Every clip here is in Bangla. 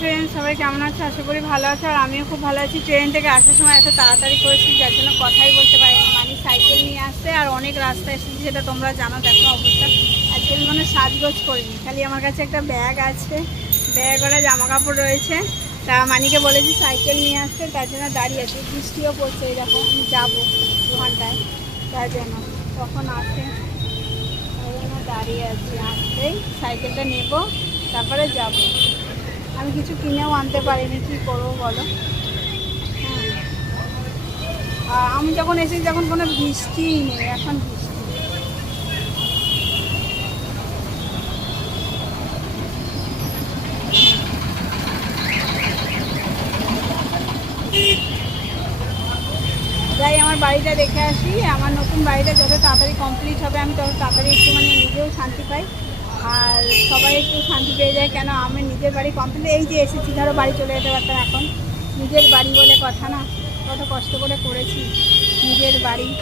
ফ্রেন্ড সবাই কেমন আছে? আশা করি ভালো আছে, আর আমিও খুব ভালো আছি। ট্রেন থেকে আসার সময় এত তাড়াতাড়ি করেছি যার জন্য কথাই বলতে পারি না। মানে সাইকেল নিয়ে আসতে, আর অনেক রাস্তা এসেছি সেটা তোমরা জানো, দেখো অবস্থা। আজকে আমি মানে সাজগোজ করিনি, খালি আমার কাছে একটা ব্যাগ আছে। ব্যাগ ওরা জামা কাপড় রয়েছে। তা মানিকে বলেছি সাইকেল নিয়ে আসতে, তার জন্য দাঁড়িয়ে আছি। বৃষ্টিও পড়ছে এরকম, আমি যাব দু ঘন্টায়, তার জন্য। কখন আসে তাই জন্য দাঁড়িয়ে আছি। আসতেই সাইকেলটা নেব, তারপরে যাব। আমি কিছু কিনেও আনতে পারিনি, কী করব বলো? হ্যাঁ। আমি যখন এসেছি তখন কোনো বৃষ্টিই নেই, এখন বৃষ্টি। আমার বাড়িটা দেখে আসি, আমার নতুন বাড়িটা যত তাড়াতাড়ি কমপ্লিট হবে, আমি তত তাড়াতাড়ি একটু মানে নিজেও শান্তি পাই। আর সবাই একটু শান্তি পেয়ে যায়। কেন? আমি নিজের বাড়ি কমপ্লিট এই যে এসেছি, ধরো বাড়ি চলে যেতে পারতাম এখন। নিজের বাড়ি বলে কথা না, কত কষ্ট করে করেছি। নিজের বাড়ি।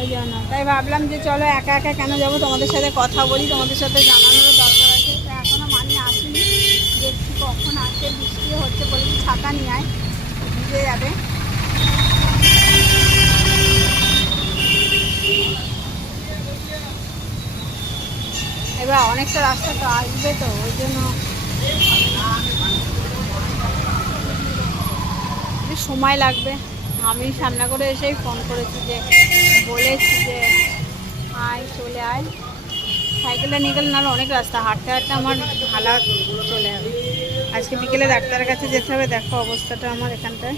ওই জন্য। তাই ভাবলাম যে চলো একা একা কেন যাব? তোমাদের সাথে কথা বলি, তোমাদের সাথে জানানোরও দরকার আছে। তা এখনও মানে আসেনি। দেখছি কখন আসে বৃষ্টিও হচ্ছে বলেছি ছাতা নিয়ে আয়। ভিজে যাবে। অনেকটা রাস্তা তো আসবে তো, ওই জন্য সময় লাগবে। আমি সামনে করে এসেই ফোন করেছি যে, বলেছি যে, আয়, চলে আয়। সাইকেলটা নিয়ে গেলে নাহলে অনেক রাস্তা, হাঁটতে হাঁটতে আমার হালা চলে যাবে। আজকে বিকেলে ডাক্তারের কাছে যেতে হবে, দেখো অবস্থাটা আমার এখানটায়।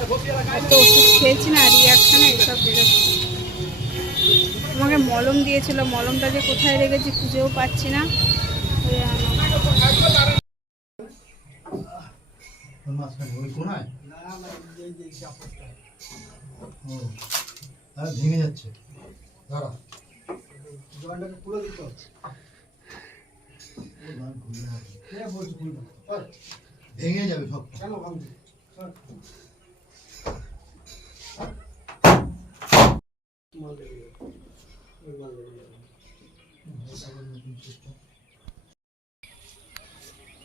ওষুধ খেয়েছি না রিয়াকশানে এইসব বেরোচ্ছে। আমাকে মলম দিয়েছিল, মলমটা যে কোথায় রেখেছি খুঁজেও পাচ্ছি না। ভেঙে যাবে সব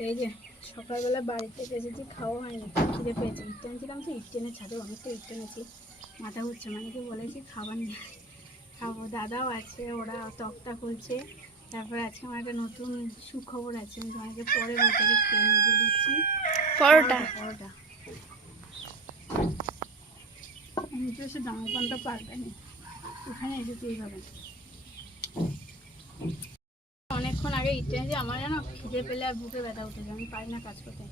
এই যে সকালবেলা বাড়ি থেকে এসেছি খাওয়া হয়নি খিদে পেয়েছি। ইট ছিলাম তো ইট টেনে ছাদে অনেকটা ইট টেনেছি মাথা ঘুরছে মানে কি বলেছি খাবার নিয়ে। খাব। দাদাও আছে ওরা তকটা খুলছে তারপরে আজকে আমার একটা নতুন সুখবর আছে আমি তোমাকে পরে বলতে খেয়ে নিজে দিচ্ছি পরোটা? পরোটা নিচে এসে জামা প্যান্টটা পাল্টানি এখানে এসেছি এইভাবে। অনেকক্ষণ আগে ইট টেনেছি আমার যেন খিদে পেলে আর বুকে ব্যথা উঠেছে আমি পারি না কাজ করতে।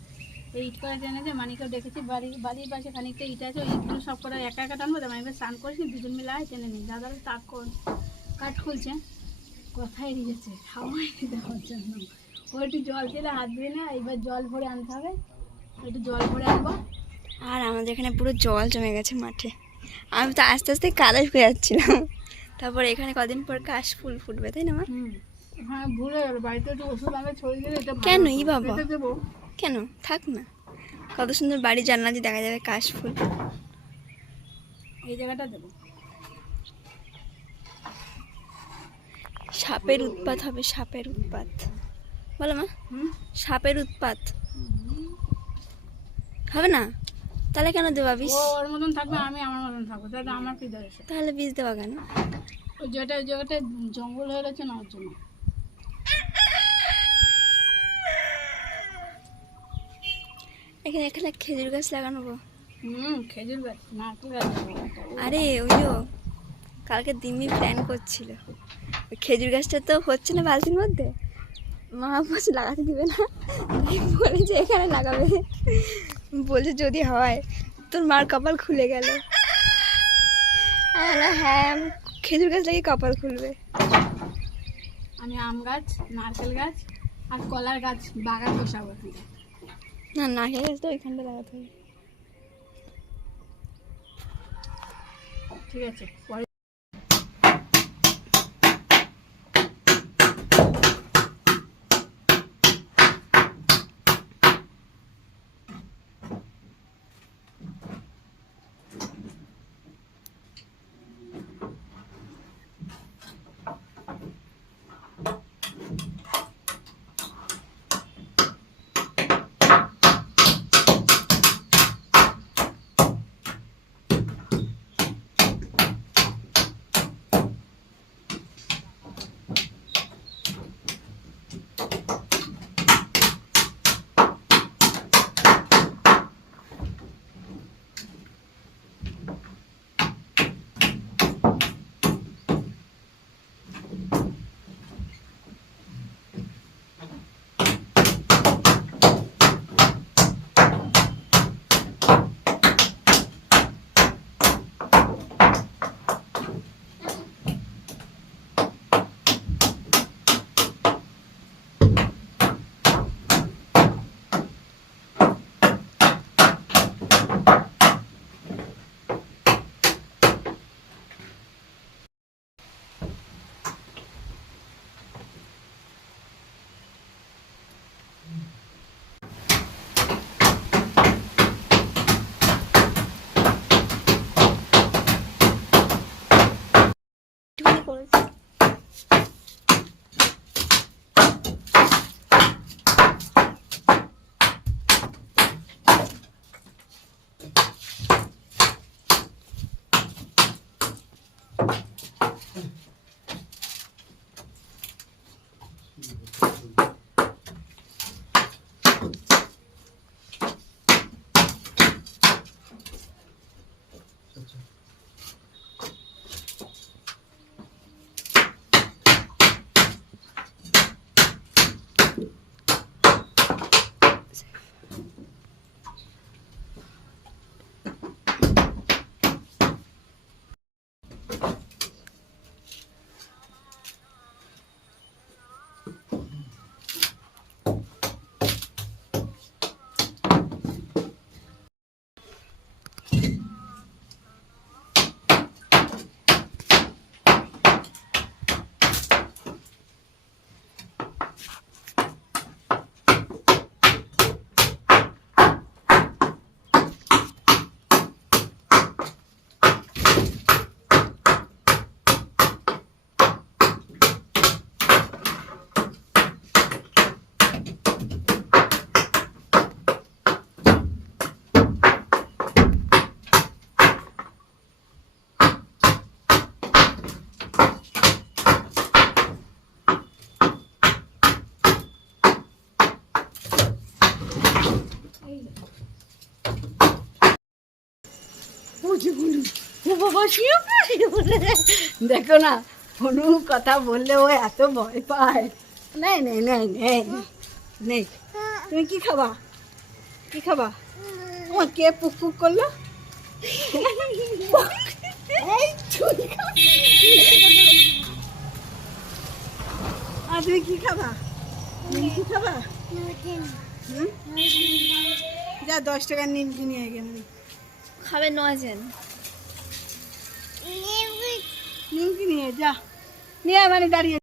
এই ইট করে টেনেছে মানিকেও দেখেছি বাড়ির বাড়ির পাশে খানিকটা ইট আছে ওই ইটগুলো সব করে একা একা টানবো আমি এবার স্নান করেছি দুজন মিলে আয় টেনে নিই দাদারা তাক কাঠ খুলছে কথাই দিয়েছে খাওয়াই দেওয়ার জন্য। ও একটু জল খেলে হাত ধুয়ে না এবার জল ভরে আনতে হবে। একটু জল ভরে আনব। আর আমাদের এখানে পুরো জল জমে গেছে মাঠে। আমি তো আস্তে আস্তে কাদা শুয়ে যাচ্ছিলাম। তারপর এখানে কদিন পর কাশ ফুল ফুটবে তাই না মা? হুম। হ্যাঁ ভুলে গেল। বাড়িতে একটু ওষুধ আগে ছড়িয়ে দিলে এটা কেন? ই বাবা। দেবো। কেন? থাক না। কত সুন্দর বাড়ি জানলা দিয়ে দেখা যাবে কাশ ফুল। এই জায়গাটা দেবো। সাপের উৎপাত হবে সাপের উৎপাত। বলো মা। সাপের উৎপাত। হবে না? তাহলে কেন দেবা বিষ? ওর মতন থাকবে আমি আমার মতন থাকব। তাহলে আমার কি দরকার তাহলে বিষ দেওয়া কেন? ওই জায়গাটা ওই জায়গাটা জঙ্গল হয়ে গেছে না ওর জন্য? এখানে এখানে খেজুর গাছ লাগানো হুম খেজুর গাছ নারকেল গাছ আরে ওই কালকে দিম্মি প্ল্যান করছিল। খেজুর গাছটা তো হচ্ছে না বালতির মধ্যে? মা বলছে লাগাতে দিবে না। বলেছে এখানে লাগাবে। বলছে যদি হয় তোর মার কপাল খুলে গেল। হ্যাঁ হ্যাঁ খেজুর গাছ লাগিয়ে কপাল খুলবে। আমি আম গাছ নারকেল গাছ আর কলার গাছ বাগান বসাবো না নারকেল গাছ তো ওইখানটা লাগাতে হবে। ঠিক আছে পরে একটুখানি করেছি আচ্ছা দেখো না কোনো কথা বললে ও এত ভয় পায়। নেই নেই নেই নেই নেই। তুমি কি খাবা? কি খাবা? তোমার কে পুক পুক করল। আর কি খাবা? খাবা? যা, দশ টাকার নিমকি নিয়ে গেলাম খাবে নজেন নিমকি নিয়ে যা। নিয়ে মানে দাঁড়িয়ে।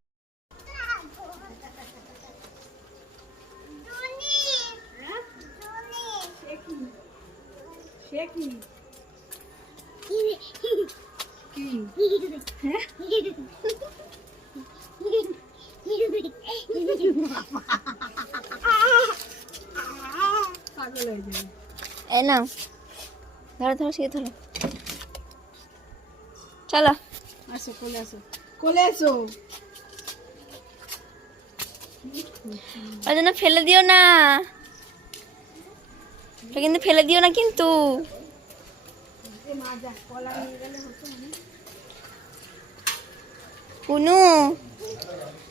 হ্যাঁ? পাগল হয়ে যাবে। ধরো ধরো সে ধরো। চলো। আসো কোলে আসো। কোলে এসো ওই জন্য ফেলে দিও না। কিন্তু ফেলে দিও না কিন্তু। এ মা যা কলা নিয়ে গেলে হতো না পুনু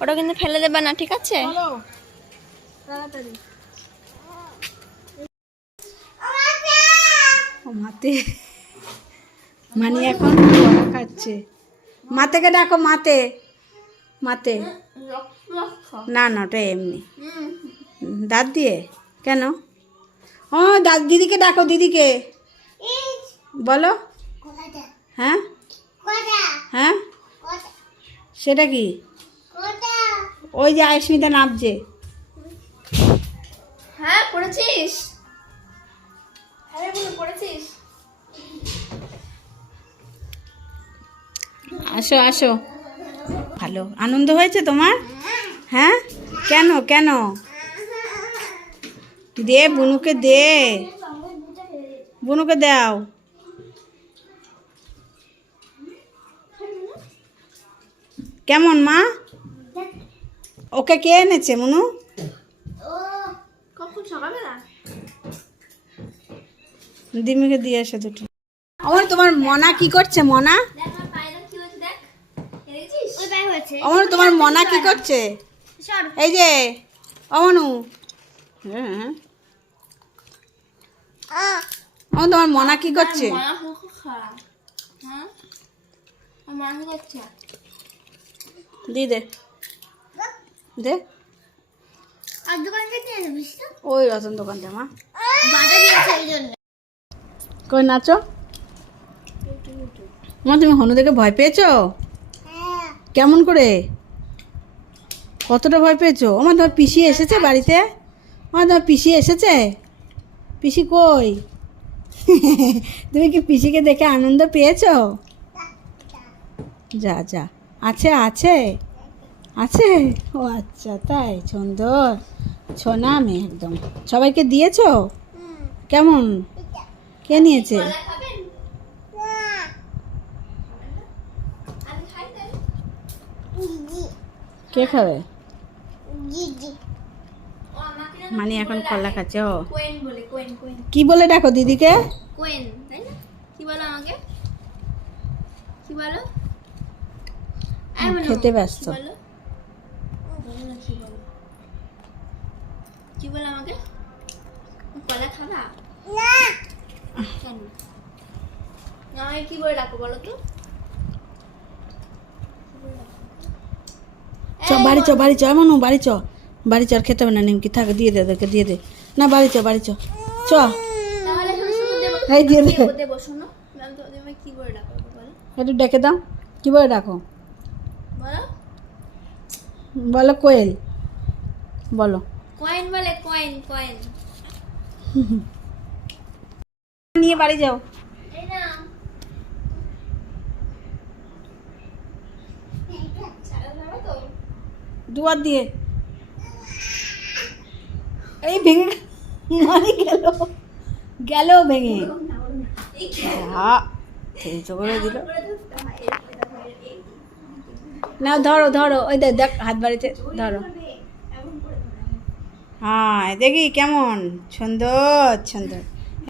ওটা কিন্তু ফেলে দেবে না ঠিক আছে? তাড়াতাড়ি ও মাতে। মানে এখন বড়া খাচ্ছে। মাতেকে ডাকো, মাতে। মাতে। না না, ওটা এমনি। দাঁত দিয়ে? কেন? ও দাদ দিদিকে ডাকো, দিদিকে। বলো। হ্যাঁ? হ্যাঁ? সেটা কি? ওই যে আয়স্মিতা নামছে। হ্যাঁ পড়েছিস? আসো আসো। ভালো। আনন্দ হয়েছে তোমার? হ্যাঁ? কেন কেন? দে বুনুকে দে। বুনুকে দাও। কেমন মা? ওকে কে এনেছে মনু? কখন সকালবেলা? দিমিকে দিয়ে এসে দুটো। আমার তোমার মনা কি করছে? মনা? আমার তোমার মনা কি করছে? এই যে অমনু। হ্যাঁ তোমার মনা কি করছে? দি দে। দে। ওই রতন দোকানটা মা। বাজার কই নাচো? মা তুমি হনু দেখে ভয় পেয়েছ? কেমন করে? কতটা ভয় পেয়েছ? আমার তোমার পিসি এসেছে বাড়িতে? আমার তোমার পিসি এসেছে? পিসি কই? তুমি কি পিসিকে দেখে আনন্দ পেয়েছ? যা যা। আছে আছে। আছে? ও আচ্ছা তাই। সুন্দর ছোনা মেয়ে একদম সবাইকে দিয়েছ? কেমন? কে নিয়েছে? কলা খাবেন আমি খাই তাহলে কে খাবে? মানে এখন কলা খাচ্ছে ও। কি বলে ডাকো দিদিকে? কোয়েন তাই না কি বলো আমাকে? কি বলো খেতে ব্যস্ত। বলো কি বলো আমাকে? কলা খাবা? কেন? আমাকে কি বলে ডাকো বলো তো? চ বাড়ি চ বাড়ি চ এমন বাড়ি চ। বাড়ি চ আর খেতে হবে না নিমকি। থাক দিয়ে দে ওদেরকে দিয়ে দে। না বাড়ি চ বাড়ি চ। চ। এই দিয়ে দে। ডাকো একটু ডেকে দাও। কি বলে ডাকো? বলো। বলো কোয়েল। বলো। কয়েন বলে কয়েন কয়েন। নিয়ে বাড়ি যাও। দুয়ার দিয়ে। এই ভেঙে মারি গেল। গেল ভেঙে। দিল। না ধরো ধরো। ওই দেখ, হাত বাড়িতে, ধরো। হ্যাঁ দেখি কেমন। সুন্দর সুন্দর।